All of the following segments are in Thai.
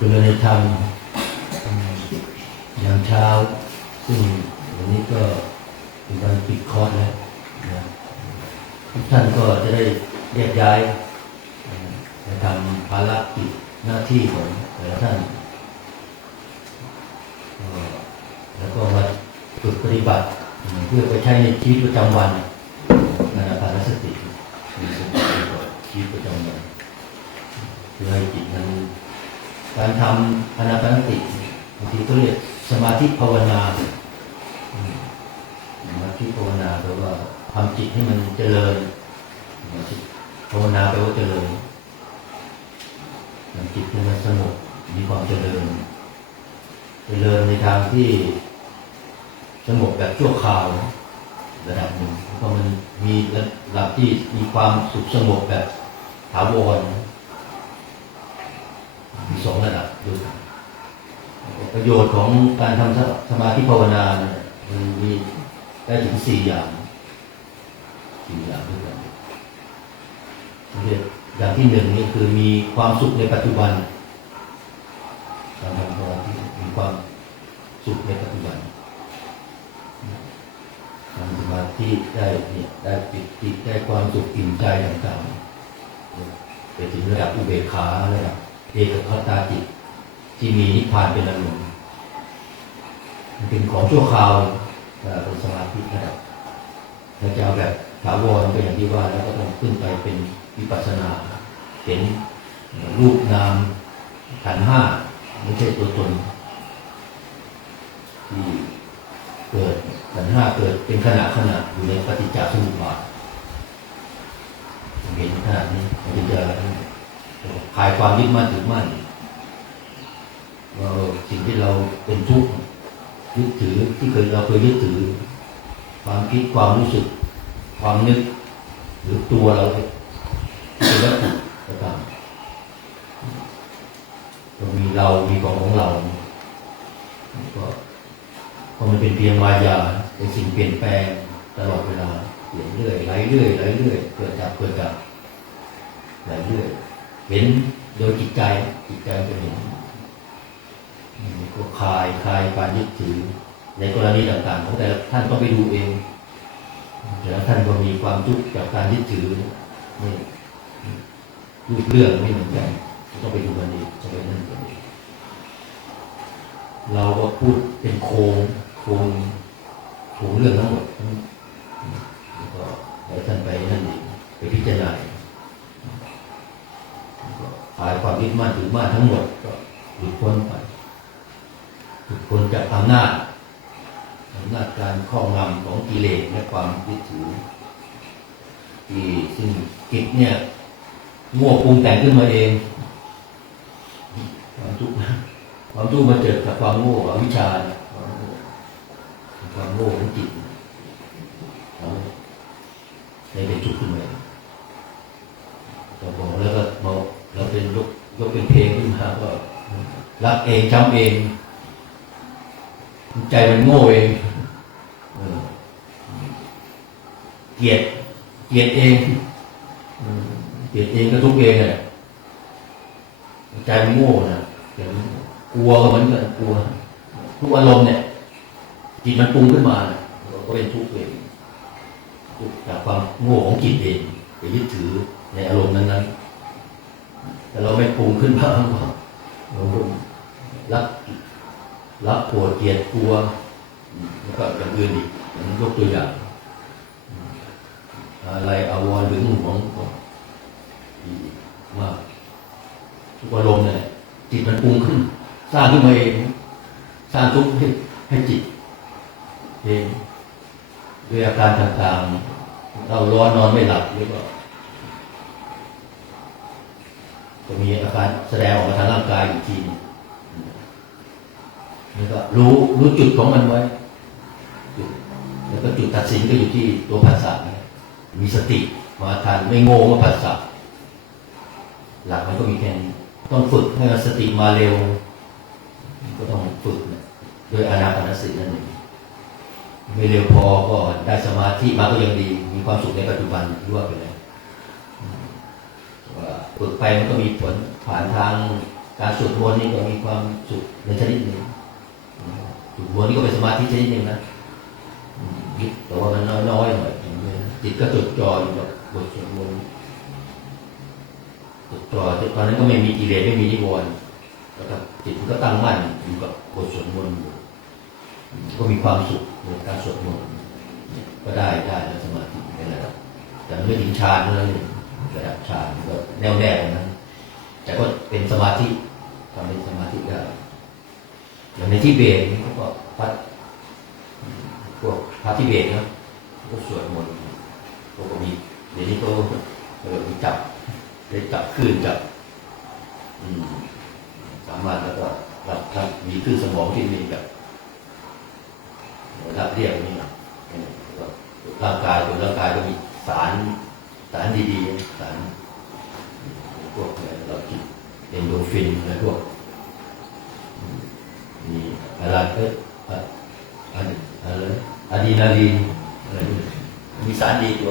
เจริญในธรรมอืมยามเช้า ซึ่งวันนี้ก็เป็นวันปิดคอร์สแล้วนะทุกท่านก็จะได้แยกย้ายไปทำภารกิจหน้าที่ของแต่ละท่าน แล้วก็มาฝึกปฏิบัติ เพื่อไปใช้ในชีวิตประจำวันนานาภารสติมีสติกับชีวิตประจำวันเพื่อให้จิตมัน การทำอนาปานสติบางทีก็เรียกสมาธิภาวนาสมาธิภาวนาแปลว่าทำจิตให้มันเจริญสมาธิภาวนาแปลว่าเจริญทำจิตให้มันสงบมีความเจริญ เจริญในทางที่สงบแบบชั่วคราวระดับหนึ่งเพราะมันมีระดับที่มีความสุขสงบแบบถาวรมีสองระ ประโยชน์ของการทำสมาธิภาวนาเนี่ยมันมีได้ถึงสี่อย่างสี่อย่างด้วยกันอย่างที่หนึ่งนี่คือมีความสุขในปัจจุบันการทำสมาธิมีความสุขในปัจจุบันทำสมาธิได้เนี่ยได้ปิติได้ความสุขอิ่มใจต่างๆไปถึงระดับอุเบกขาระดับเอกคตาจิต ที่มีนิพพานเป็นอารมณ์มันเป็นของชั่วคราวเอ่เป็นสมาธินะครับถ้าจะเอาแบบถาวรก็อย่างที่ว่าแล้วก็ต้องขึ้นไปเป็นวิปัสสนา เห็นรูปนามขันห้าไม่ใช่ตัวตนที่เกิดขันห้าเกิดเป็นขณะขณะอยู่ในปฏิจจสมุปบาทเห็นขนาดนี้มันจะคลายความยึดมั่นถือมั่น ว่าสิ่งที่เราเป็นทุกข์ยึดถือที่เคยเราเคยยึดถือ ความคิดความรู้สึก ความนึก หรือตัวเราที่เป็นวัตถุก็ตามก็มีเรา มีของของเรา ก็ก็มันเป็นเพียงมายาเป็นสิ่งเปลี่ยนแปลงตลอดเวลาเปลี่ยนเรื่อยไหลเรื่อยไหลเรื่อยเกิดจากเกิดจากไหลเรื่อย เห็นโดยจิตใจจิตใจจะเห็น ก็คลายคลายการยึดถือ ในกรณีต่างๆของแต่ละท่านต้องไปดูเองแต่ละท่านก็มีความทุกข์จากการยึดถือนี่รูปเรื่องไม่เหมือนกันต้องไปดูกันเองต้องไปนั่นกันเองเราก็พูดเป็นโครงโครงโครงเรื่องทั้งหมดแล้วก็ให้ท่านไปนั่นเองไปพิจารณาเองคลายความยึดมั่นถือมั่นทั้งหมดก็หลุดพ้นไป หลุดพ้นจากอำนาจอำนาจการครอบงำของกิเลสและความยึดถือที่ซึ่งจิตเนี่ยมั่วปรุงแต่งขึ้นมาเองความทุกข์ความทุกข์มาเกิดกับความโง่อวิชชาความโง่ของจิตเราได้เป็นทุกข์ขึ้นมาก็บอกแล้วก็บอกเราเป็นยกยกเป็นเพลงขึ้นมาก็รักเองจำเอง ใจมันโง่เองเกลียดเกลียดเองเกลียดเองก็ทุกข์เองเลยใจมันโง่นะแต่มันกลัวก็เหมือนกันกลัว ทุกอารมณ์เนี่ยจิตมันปรุงขึ้นมาเนี่ยเราก็เป็นทุกข์เองทุกข์จากความโง่ของจิตเองไปยึดถือในอารมณ์นั้นๆแต่เราไม่ปรุงขึ้นบ้างก็เราก็ รักรักปวดเกลียดกลัวแล้วก็อย่างอื่นอีกอย่างยกตัวอย่างอะไรอาวรหรือหวงก็อีกมาทุกอารมณ์เนี่ยจิตมันปรุงขึ้น สร้างขึ้นมาเองสร้างทุกข์ให้ให้จิตเองด้วยอาการต่างๆเราร้อนนอนไม่หลับหรือว่าจะมีอาการแสดงออกมาทางร่างกายอีกทีนึง แล้วก็รู้รู้จุดของมันไว้จุดแล้วก็จุดตัดสินก็อยู่ที่ตัวภาษาเนี่ยมีสติมาทันไม่โง่ก็ภาษาหลักมันก็มีแค่นี้ต้องฝึกให้สติมาเร็ว ก็ต้องฝึกโดยอานาปานสตินั่นเองไม่เร็วพอก็ได้สมาธิมาก็ยังดี มีความสุขในปัจจุบันที่ว่าไปแล้วว่าฝึกไปมันก็มีผลผ่านทางการสวดมนต์นี่ก็มีความสุขในชนิดหนึ่ง วดมนต์นี่ก็เป็นสมาธิชนิดหนึ่งนะแต่ว่ามันน้อยๆหน่อยอย่างเงี้ยจิตก็จดจ่ออยู่กับบทสวดมนต์จดจ่อตอนนั้นก็ไม่มีกิเลสไม่มีนิวรณ์แล้วก็จิตมันก็ตั้งมั่นอยู่กับบทสวดมนต์ก็มีความสุขในการสวดมนต์ก็ได้ได้แล้วสมาธิในระดับแต่ไม่ถึงฌานเท่านั้นระดับฌานก็แน่วแน่นะแต่ก็เป็นสมาธิทำเป็นสมาธิได้ อย่างในที่เบตนี่เขาก็พัดพวกพระที่เบตเนาะก็สวดมนต์เขาก็มีเดี๋ยวนี้ก็เออจับได้จับคลื่นจับสามารถแล้วก็รับรับมีคลื่นสมองที่มีแบบรับเรียกนี่นะร่างกายตัวร่างกายก็มีสารสารดีๆสารพวกอะไรเรากินเอนโดฟินอะไรพวก อะไรก็อะอะอะไรอะดีนาลีนมีสารดีตัว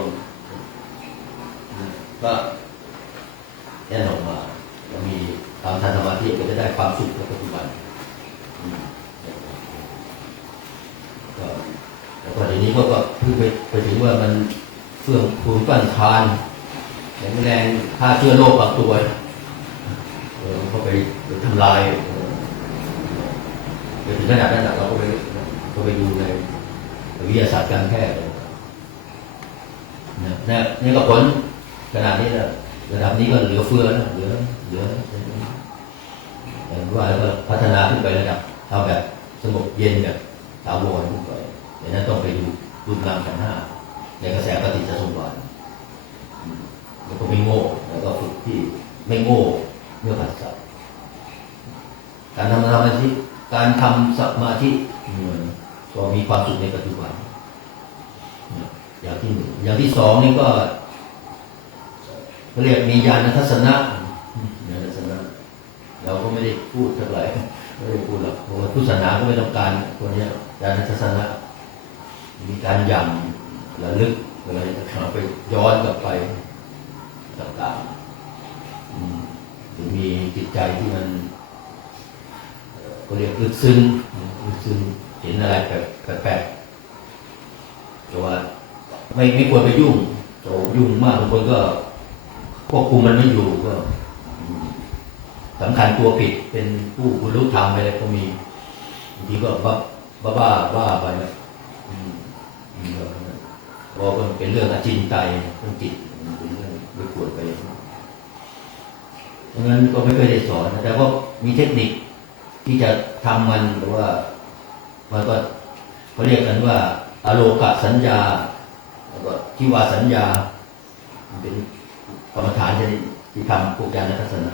ก็แน่นออกมาก็มีทำทานสมาธิก็จะได้ความสุขในปัจจุบันก็แล้วก็เดี๋ยวนี้ก็ก็เพิ่งไปไปถึงว่ามันเฟื่องภูมิต้านทานแข็งแรงฆ่าเชื้อโรคบางตัวเออมันก็ไปทำลาย ขนาดนั้นน่ะเราก็ไปก็ไปดูในวิทยาศาสตร์การแพทย์นะนะนี่ก็ผลขนาดนี้แล้วระดับนี้ก็เหลือเฟือแล้วเหลือเหลือเห็นว่าแล้วก็พัฒนาขึ้นไประดับเอาแบบสงบเย็นแบบถาวรขึ้นไปเดี๋ยวนั้นต้องไปดูรูปนามขันห้าในกระแสปฏิจจสมบัติแล้วก็ไม่โง่แล้วก็ฝึกที่ไม่โง่เมื่อผัสสะการทำสมาธิ การทำสมาธิเหมือนก็มีความสุขในปัจจุบัน อย่างที่หนึ่งอย่างที่สองนี่ก็เรียกมีญาณทัศนะญาณทัศนะเราก็ไม่ได้พูดเท่าไหร่ไม่ได้พูดหรอกเพราะว่าพุทธศาสนาก็ไม่ต้องการตัวนี้ยญาณทัศนะ มีการยำระลึกอะไรต่างๆไปย้อนกลับไปต่างๆอืมหรือมีจิตใจที่มัน เอ่อก็เรียกลึกซึ้งลึกซึ้งเห็นอะไรแปลกแปลกๆแต่ว่าไม่ไม่ควรไปยุ่งโตยุ่งมากบางคนก็ควบคุมมันไม่อยู่ก็สำคัญตัวผิดเป็นผู้บรรลุธรรมไปเลยก็มีบางทีก็บ้าบ้าบ้าบ้าไปนะอืมอืมก็เพราะว่ามันเป็นเรื่องอจินไตยเรื่องจิตเป็นเรื่องไม่ควรไปเพราะงั้นก็ไม่เคยได้สอนแต่ว่ามีเทคนิค ที่จะทำมันหรือว่ามันก็เขาเรียกกันว่าอโลกะสัญญาแล้วก็ทิวาสัญญามันเป็นกรรมฐานชนิดที่ทำพวกยานทัศนะ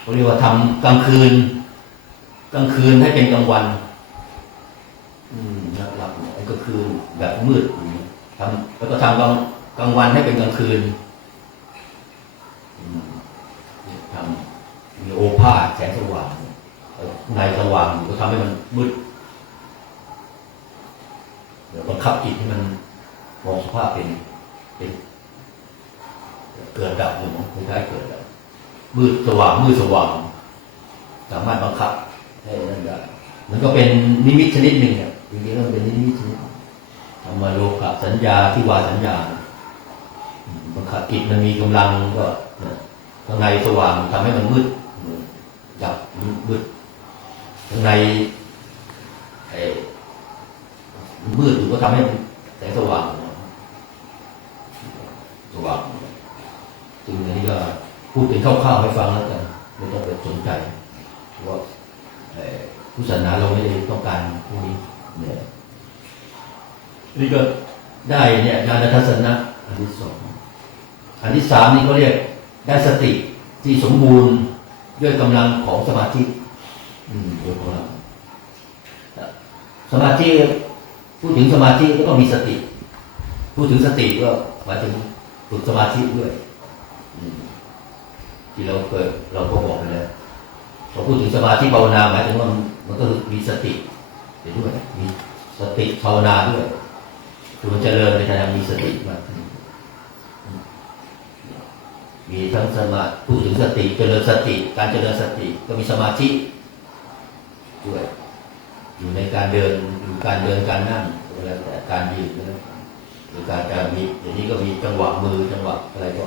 เขาเรียกว่าทำกลางคืน กลางคืนให้เป็นกลางวัน อืมหลับเนี่ยไอ้ก็คือแบบมืดทำแล้วก็ทำกลางกลางวันให้เป็นกลางคืนทำมีโอภาสแสงสว่าง ในสว่างก็ทำให้มันมืดเดี๋ยวบังคับจิตให้มันมองสภาพเป็นเป็น เกิดดับอยู่มั้งคล้ายเกิดดับมืดสว่างมืดสว่าง สามารถบังคับให้นั่นได้มันก็เป็นนิมิตชนิดหนึ่งเนี่ยจริงๆแล้วมันเป็นนิมิตชนิดธรรมโลกะสัญญาที่วาสัญญาบังคับจิตมันมีกำลังก็ข้างในสว่างทำให้มันมืดดับมืด ในไอ้มืดอยู่ก็ทำให้แสงสว่างสว่างจึงอันนี้ก็พูดเป็นคร่าวๆให้ฟังแล้วกันไม่ต้องไปสนใจว่าเอ่อพุทธศาสนาเราไม่ได้ต้องการพวกนี้เนี่ยนี่ก็ได้เนี่ยญาณทัศนะอันที่สองอันที่สามนี่เขาเรียกได้สติที่สมบูรณ์ด้วยกำลังของสมาธิ โยของเราสมาธิพูดถึงสมาธิก็ต้องมีสติ พูดถึงสติก็หมายถึงฝึกสมาธิด้วยที่เราเคยเราก็บอกไปแล้วพอพูดถึงสมาธิภาวนาหมายถึงว่ามันก็มีสติไปด้วย มีสติภาวนาด้วยคือมันเจริญในทางมีสติมากมีทั้งสมาพูดถึงสติเจริญสติ การเจริญสติก็มีสมาธิ ด้วย อยู่ในการเดินอยู่การเดินการนั่งแล้วแต่การยืนนะหรือการการมีเดี๋ยวนี้ก็มีจังหวะมือจังหวะอะไรก็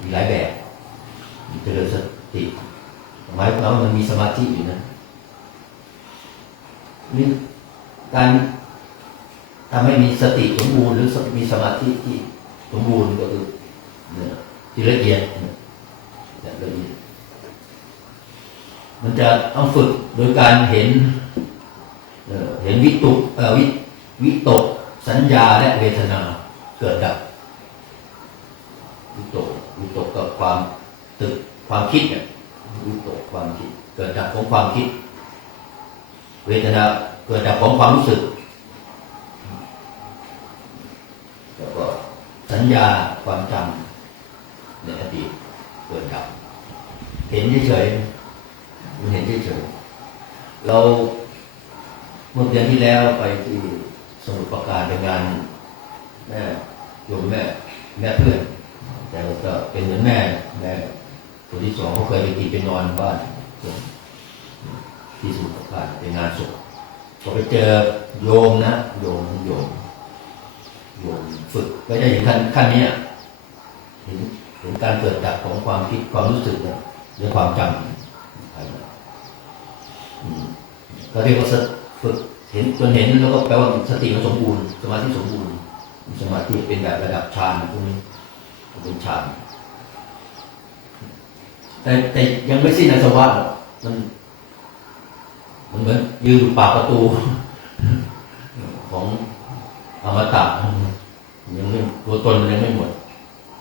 มีหลายแบบมีเจริญสติหมายความว่ามันมีสมาธิอยู่นะนี่การทำให้มีสติสมบูรณ์หรือมีสมาธิที่สมบูรณ์ก็คือเนี่ยที่ละเอียดละเอียด มันจะต้องฝึกโดยการเห็นเห็นวิตุวิวิตกสัญญาและเวทนาเกิดดับวิตกวิตกกับความตึกความคิดเนี่ยวิตกความคิดเกิดดับของความคิด เวทนาเกิดดับของความรู้สึกแล้วก็สัญญาความจำในอดีตเกิดดับ เห็นเฉยๆ เฉยๆเราเมื่อเดือนที่แล้วไปที่สมุทรปราการไปงานแม่โยมแม่แม่เพื่อนแต่ก็เป็นเหมือนแม่แม่คนที่สองเขาเคยไปกินไปนอนบ้านที่สมุทรปราการเป็นงานศพก็ไปเจอโยมนะโยมโยมโยมฝึกก็จะเห็นขั้นขั้นเนี้ยเห็นเห็นการเกิดดับของความคิดความรู้สึกเนี่ยหรือความจำ ก็เรียกว่าสติฝึกเห็นจนเห็นแล้วก็แปลว่าสติมันสมบูรณ์สมาธิสมบูรณ์สมาธิเป็นแบบระดับฌานพวกนี้เป็นฌานแต่แต่ยังไม่สิ้นอาสวะหรอกมันมันเหมือนยืนอยู่ปากประตู ของอมตะยังไม่ตัวตนมันยังไม่หมด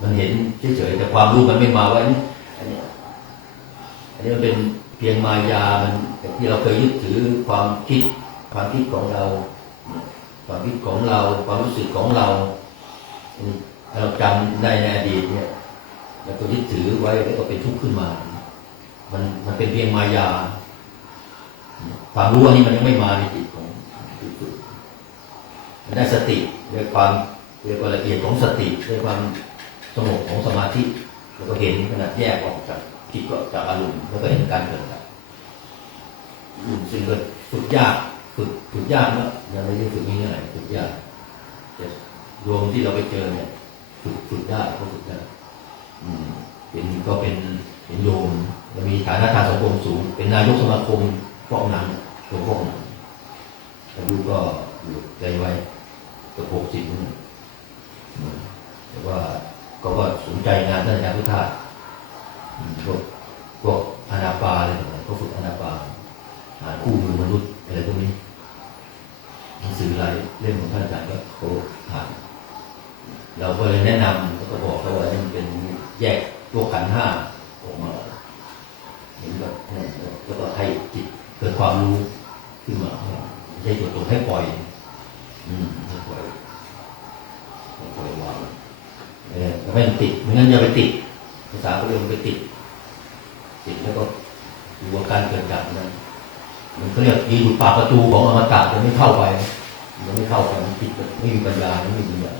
มันเห็นเฉยๆแต่ความรู้มันไม่มาว่าอันนี้อันนี้อันนี้มันเป็น เพียงมายามันที่เราเคยยึดถือความคิดความคิดของเรา ความคิดของเรา ความรู้สึกของเราเราจำได้ในอดีตเนี่ยแล้วก็ยึดถือไว้แล้วก็เป็นทุกข์ขึ้นมา มันมันเป็นเพียงมายา ความรู้อันนี้มันยังไม่มาในจิตของผู้ฝึกมันได้สติด้วยความเรียกว่าละเอียดของสติด้วยความสงบของสมาธิแล้วก็เห็นขนาดแยกออกจาก จิตก็จากอารมณ์แล้วก็เห็นการเกิดดับซึ่งก็ฝึกยากฝึกฝึกยากนะอย่างไรที่ฝึกง่ายฝึกยากแต่รวมที่เราไปเจอเนี่ยฝึกฝึกได้ก็ฝึกได้อืมเป็นก็เป็นเป็นโยมมีฐานะทางสังคมสูง เป็นนายกสมาคมฟอกหนังหลวงพ่อหนังอายุก็อยู่ใจไว้เกับหกสิบนี่อืมแต่ว่าก็ว่าสนใจงานท่านอาจารย์พุทธา พวกพวกอนาปาอะไรต่างๆก็ฝึกอนาปาหาคู่มือมนุษย์อะไรพวกนี้หนังสือหลายเล่มของท่านอาจารย์ก็เขาผ่าน เราก็เลยแนะนำแล้วก็บอกเขาว่านี่มันเป็นแยกตัวขันธ์ห้าออกมาเห็นแบบนั้นแล้วก็ให้จิตเกิดความรู้ขึ้นมาไม่ใช่ตัวตนให้ปล่อย อืมให้ปล่อยให้ปล่อยวางเออแล้วไม่ติดไม่งั้นอย่าไปติด ภาษาเขาเรียกมันไปติด ติดแล้วก็ดูอาการเกิดดับนั้น มันเขาเรียกยืนอยู่ปากประตูของอมตะจะไม่เข้าไปมันไม่เข้าไปมันติดไม่มีปัญญาไม่มีปัญญา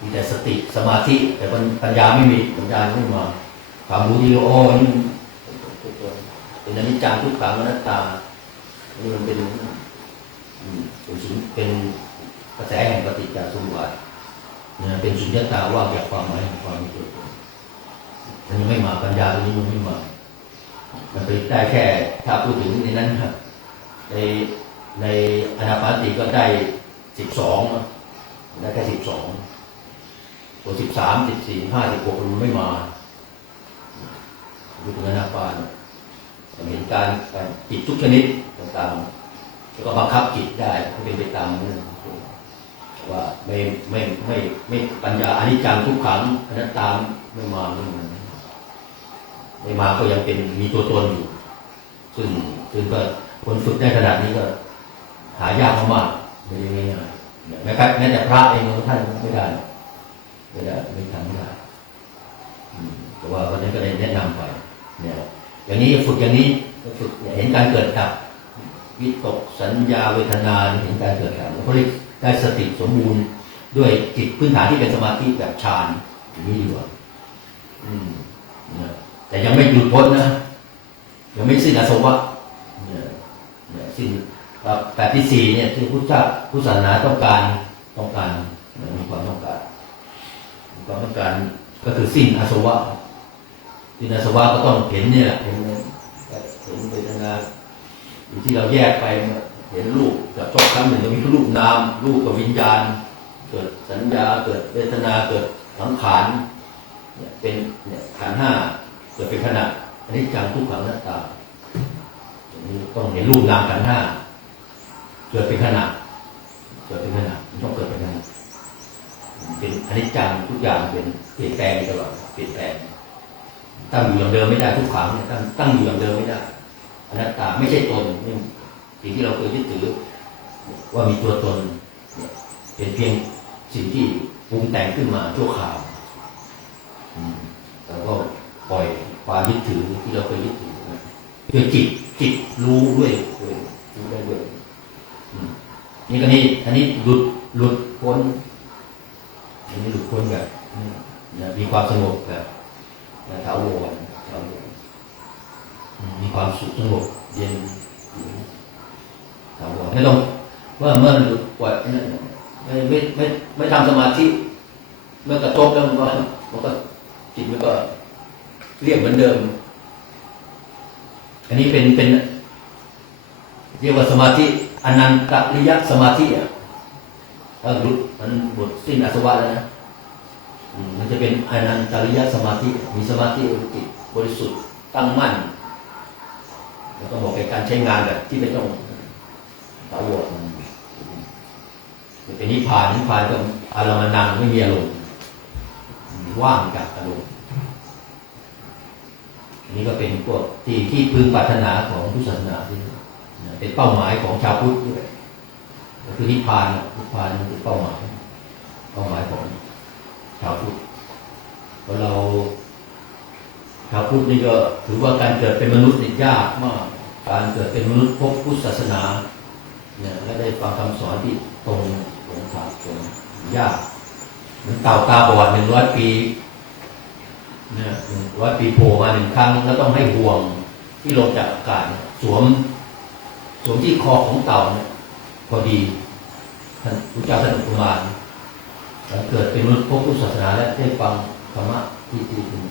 มีแต่สติสมาธิ แต่ปัญญาไม่มีปัญญาไม่มาความรู้ที่โอ้ยนี่เป็นอนิจจังทุกขังอนัตตาอันนี้มันเป็นเป็นสุญเป็นกระแสแห่งปฏิจจสมุปบาทนะเป็นสุญญตาว่างจากความหมายของความมีตัวตนมันยังไม่มาปัญญาตรงนี้มันไม่มา มันไปได้แค่ถ้าพูดถึงในนั้นในในอนาปานติก็ได้สิบสองได้แค่สิบสองตัวสิบสามสิบสี่ห้าสิบหกมันไม่มาพูดถึงอนาปานมันเห็นการจิตทุกชนิดต่างๆแล้วก็บังคับจิตได้ให้เป็นไปตามนั้นว่าไม่ไม่ไม่ไม่ปัญญาอนิจจังทุกขังอนัตตามไม่มาไม่มา ไม่มาก็ยังเป็นมีตัวตนอยู่ซึ่งซึ่งก็คนฝึกได้ขนาดนี้ก็ หายากมากๆไม่ได้ง่ายๆแม้แต่แม้แต่พระเองท่านไม่ได้ไม่ได้ไม่ทำไม่ได้แต่ว่าวันนั้นก็ได้แนะนำไปเนี่ยอย่างนี้ฝึกอย่างนี้ฝึกเห็นการเกิดดับวิตกสัญญาเวทนาเห็นการเกิดดับเขาเรียกได้สติสมบูรณ์ ด้วยจิตพื้นฐานที่เป็นสมาธิแบบฌานอย่างนี้ดีกว่อืมนะ แต่ยังไม่หยุดพ้นนะยังไม่สิ้นอาสวะเนี่ยสิ้นแบบที่สี่เนี่ยที่พุทธะพุทธศาสนาต้องการต้องการมีความต้องการมีความต้องการก็คือสิ้นอาสวะสิ้นอาสวะก็ต้องเห็นเนี่ยเห็นเห็นเวทนาอยู่ที่เราแยกไปเนี่ยเห็นรูปกับชอบครั้งหนึ่งจะมีรูปนามรูปกับวิญญาณ เกิดสัญญาเกิดเวทนาเกิดสังขารเนี่ยเป็นเนี่ยขันห้า กิดเป็นขณะอันนี้จังทุกขังหน้าตาอันนี้ต้องเห็นรูปนามขันธ์ห้า เกิดเป็นขณะเกิดเป็นขณะมันต้องเกิดเป็นขณะเป็นอนิจจังทุกอย่างเป็นเปลี่ยนแปลงตลอดเปลี่ยนแปลง ตั้งอยู่อย่างเดิมไม่ได้ทุกขังเนี่ยตั้งตั้งอยู่อย่างเดิมไม่ได้อนัตตาไม่ใช่ตนนี่สิ่งที่เราเคยยึดถือ ว่ามีตัวตน เป็นเพียงสิ่งที่ปรุงแต่งขึ้นมาชั่วคราวอืมแล้วก็ปล่อย ความยึดถือที่เราเคยยึดถือคือจิตจิตรู้ด้วยรู้ได้ด้วยนี่ก็นี่อันนี้หลุดหลุดพ้นอันนี้หลุดพ้นแบบมีความสงบแบบนะถาวรถาวรมีความสุขสงบเย็นถาวรไม่ต้องเมื่อเมื่อหลุดปล่อยไม่ไม่ไม่ไม่ทำสมาธิเมื่อกระทบแล้วมันก็มันก็จิตมันก็ เรียบเหมือนเดิม อันนี้เป็นเป็น เรียกว่าสมาธิอนันตริยสมาธิอะถ้าหลุดมันบทสิ้นอาสวะแล้วนะมันจะเป็นอนันตริยสมาธิ มีสมาธิจิตบริสุทธิ์ตั้งมั่นแล้วต้องบอกในการใช้งานแบบที่ไม่ต้องตาวรเป็นนิพพานนิพพานก็อารมณ์นังไม่มีอารมณ์ว่างจากอารมณ์ นี้ก็เป็นพวกที่ที่พึงปรารถนาของพุทธศาสนาที่เป็นเป้าหมายของชาวพุทธด้วยก็คือนิพพานนิพพานคือเป้าหมาย เป้าหมายของชาวพุทธเพราะเราชาวพุทธนี่ก็ถือว่าการเกิดเป็นมนุษย์นี่ยากมากการเกิดเป็นมนุษย์พบพุทธศาสนาเนี่ยและได้ฟังคำสอนที่ตรงตรงทางตรงยากเหมือนเต่าตาบอดหนึ่งร้อยปี นี่ยหนึ่งร้อยปีโผล่มาหนึ่งครั้งแล้วต้องให้ห่วงที่ลงจากอากาศสวม สวมที่คอของเต่าเนี่ยพอดีท่านพระเจ้าท่านอุปมาแล้วเกิดเป็นมนุษย์พบพุทธศาสนาและได้ฟังธรรมะที่ตรงถึง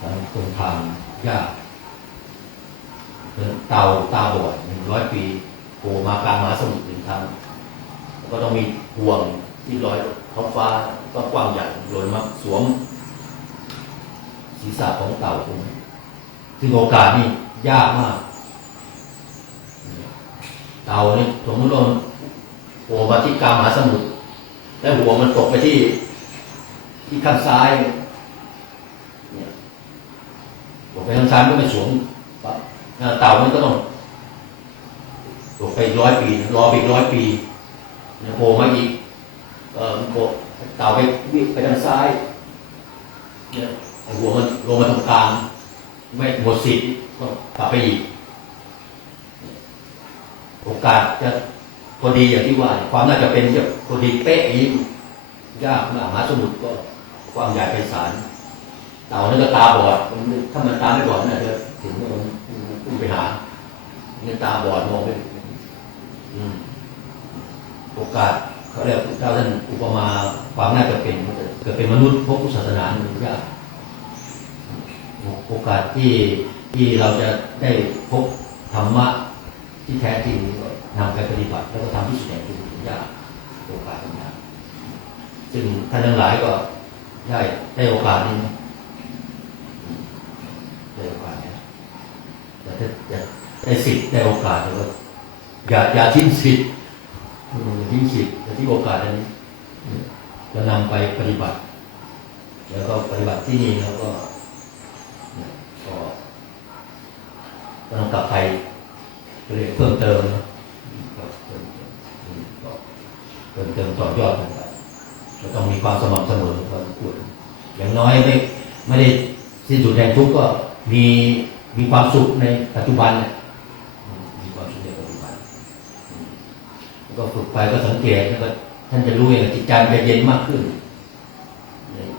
ทางตรงทางยากเต่าตาบอดหนึ่งร้อยปีโผล่มากลางมหาสมุทรหนึ่งครั้งก็ต้องมีห่วงที่ลอย ท้องฟ้าก็กว้างใหญ่โดยมาสวม ศีรษะของเต่าตรงนี้ซึ่งโอกาสนี่ยากมาก เต่านี่สมมติว่าโผล่มาที่กลางมหาสมุทรแล้วหัวมันตกไปที่ ที่ข้างซ้ายเนี่ยตกไปข้างซ้ายก็ไม่สวมเต่ามันก็ต้องตกไปร้อยปีรอไปอีกร้อยปีโผล่มาอีก เออโผล่เต่าไปวิ่งไปทางซ้ายเนี่ยหัวมันลงมาตรงกลางไม่หมดสิทธิ์ก็กลับไปอีก โอกาสจะพอดีอย่างที่ว่า ความน่าจะเป็นจะพอดีเป๊ะอย่างนี้ยากมากมหาสมุทรก็ความใหญ่ไพศาลเต่านี่นก็ตาบอดถ้ามันตาไม่บอดน่าจะถึงมันไปหาเนี่ยตาบอดมองไปโอกาส เขาเรียกเจ้าท่านอุปมาความน่าจะเป็นเกิดเป็นมนุษย์พบศาสนามันยากโอกาสที่ที่เราจะได้พบธรรมะที่แท้จริงก็นำไปปฏิบัติ แล้วก็ทำที่สุดแห่งคือยากโอกาสนี้ยากซึ่งท่านทั้งหลายก็ได้ได้โอกาสนี้ได้โอกาสนี้แต่ถ้าจะได้สิทธิ์ได้โอกาสแล้วก็อย่าอย่าทิ้งสิทธิ์ ย่าทิ้งสิทธิ์อย่โอกาสอันนี้แล้วนำไปปฏิบัติ แล้วก็ปฏิบัติที่นี่แล้วก็ก็ต้องกลับไปเรียนเพิ่มเติมนะเพิ่มเติมเพิ่มเติมต่อยอดกันไปก็ต้องมีความสม่ำเสมอพอสมควรอย่างน้อยไม่ไม่ได้สิ้นสุดแห่งทุกข์ก็มีมีความสุขในปัจจุบันเนี่ยอืมมีความสุขในปัจจุบันอืมแล้ว ก็ฝึกไปก็สังเกตแล้วก็ท่านจะรู้เองว่าจิตใจมันจะเย็นมากขึ้น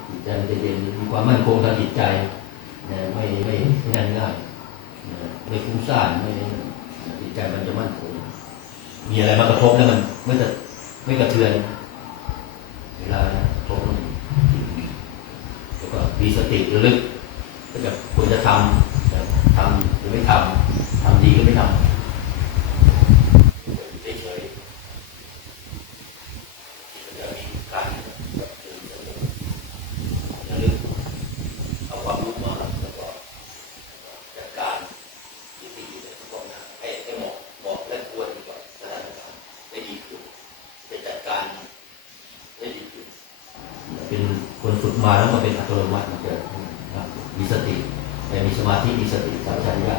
จิตใจมันจะเย็นมีความมั่นคงทางจิตใจนะไม่ไม่ไม่ง่ายง่ายไม่ฟุ้งซ่านไม่จิตใจมันจะมั่นคงมีอะไรมากระทบแล้วมันไม่จะไม่กระเทือน เวลากระทบแล้วก็มีสติระลึกก็จะควรจะทำทำหรือไม่ทำทำดีก็ไม่ทำอยู่เฉยๆจะมีการแบบเดินสำรวจระลึกเอาความรู้มาแล้วก็จัดการที่ที่อยู่ในสมองนะให้ให้เหมาะเหมาะและควรกับสถานการณ์ได้ดีขึ้นจะจัดการได้ดีขึ้นเป็นคนฝึกมาแล้วมันเป็นอัตโนมัติมันจะนะมีสติแต่มีสมาธิมีสติสัมปชัญญะ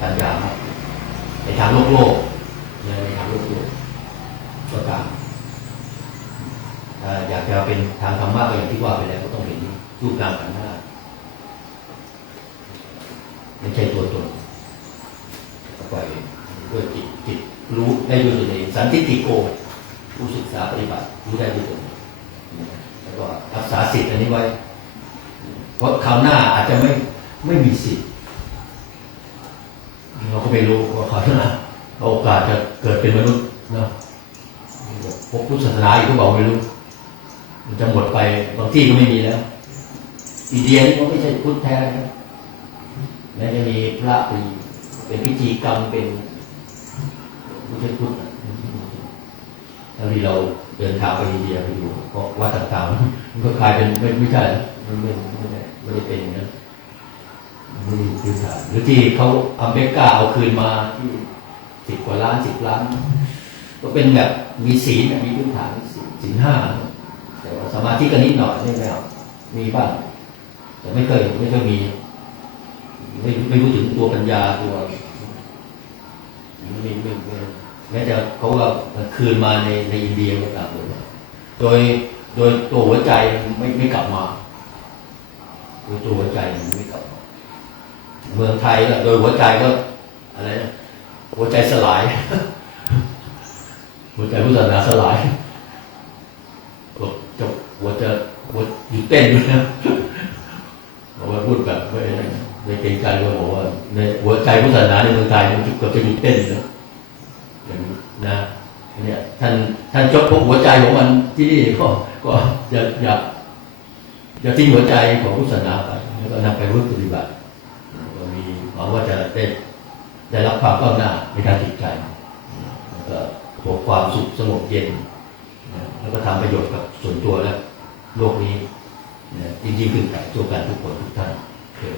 ปัญญามากในทางโลกโลกในทางโลกโลกก็ตาม ถ้า อยากจะเป็นทางธรรมะก็อย่างที่ว่าไปแล้วก็ต้องเห็นรูปนามขันธ์หน้าไม่ใช่ตัวตนปล่อยด้วยจิตจิตรู้ได้ด้วยตนเองสันติติโกผู้ศึกษาปฏิบัติรู้ได้ด้วยตนเองแล้วก็รักษาสิทธิ์อันนี้ไว้ เพราะคราวหน้าอาจจะไม่ไม่มีสิทธิ์เราก็ไม่รู้ว่าคราวหน้าโอกาสจะเกิดเป็นมนุษย์เนาะพวกพุทธศาสนาอีกก็บอกไม่รู้ มันจะหมดไปบางที่ก็ไม่มีแล้ว อินเดียนี่ก็ไม่ใช่พุทธแท้นะแม้จะมีพระเป็นเป็นพิธีกรรมเป็นไม่ใช่พุทธแล้วที่เราเดินทางไปอินเดียไปดูก็วัดต่างๆมันก็กลายเป็นไม่ไม่ใช่แล้วมันไม่ไม่ได้ไม่ได้เป็นนั้นไม่ได้พื้นฐานหรือที่เขาอเมริกาเอาคืนมาที่สิบกว่าล้านสิบล้าน ก็เป็นแบบมีศีลมีพื้นฐานศีลห้า สมาธิก็นิดหน่อยไม่ไม่เอามีบ้างแต่ไม่เคยไม่เคยมีไม่ไม่รู้ถึงตัวปัญญาตัวไม่ไม่ไม่แม้จะเขาว่าคืนมาในในอินเดียก็ตามเลยโดยโดยตัวหัวใจไม่ไม่กลับมาโดยตัวหัวใจไม่กลับมาเมืองไทยก็โดยหัวใจก็อะไรนะหัวใจสลาย หัวใจพุทธศาสนาสลายบอกจะหัวจะหัวหยุด เต้นด้วยนะบอกว่าพูดแบบไม่ไม่เกรงใจก็บอกว่าในหัวใจพุทธศาสนาในเมืองไทยมันเกือบจะหยุดเต้นนะอย่างนี้นะเนี่ยท่านท่านจดพบหัวใจของมันที่นี่ก็ก็อย่าอย่าอย่าทิ้งหัวใจของพุทธศาสนาไปแล้วก็นำไปรู้ปฏิบัติก็มีหวังว่าจะได้ได้รับความก้าวหน้าในการจิตใจแล้วก็พบความสุขสงบเย็น แล้วก็ทำประโยชน์กับส่วนตัวและโลกนี้ นะจริงๆขึ้นกับตัวการทุกคนทุกท่านเกิด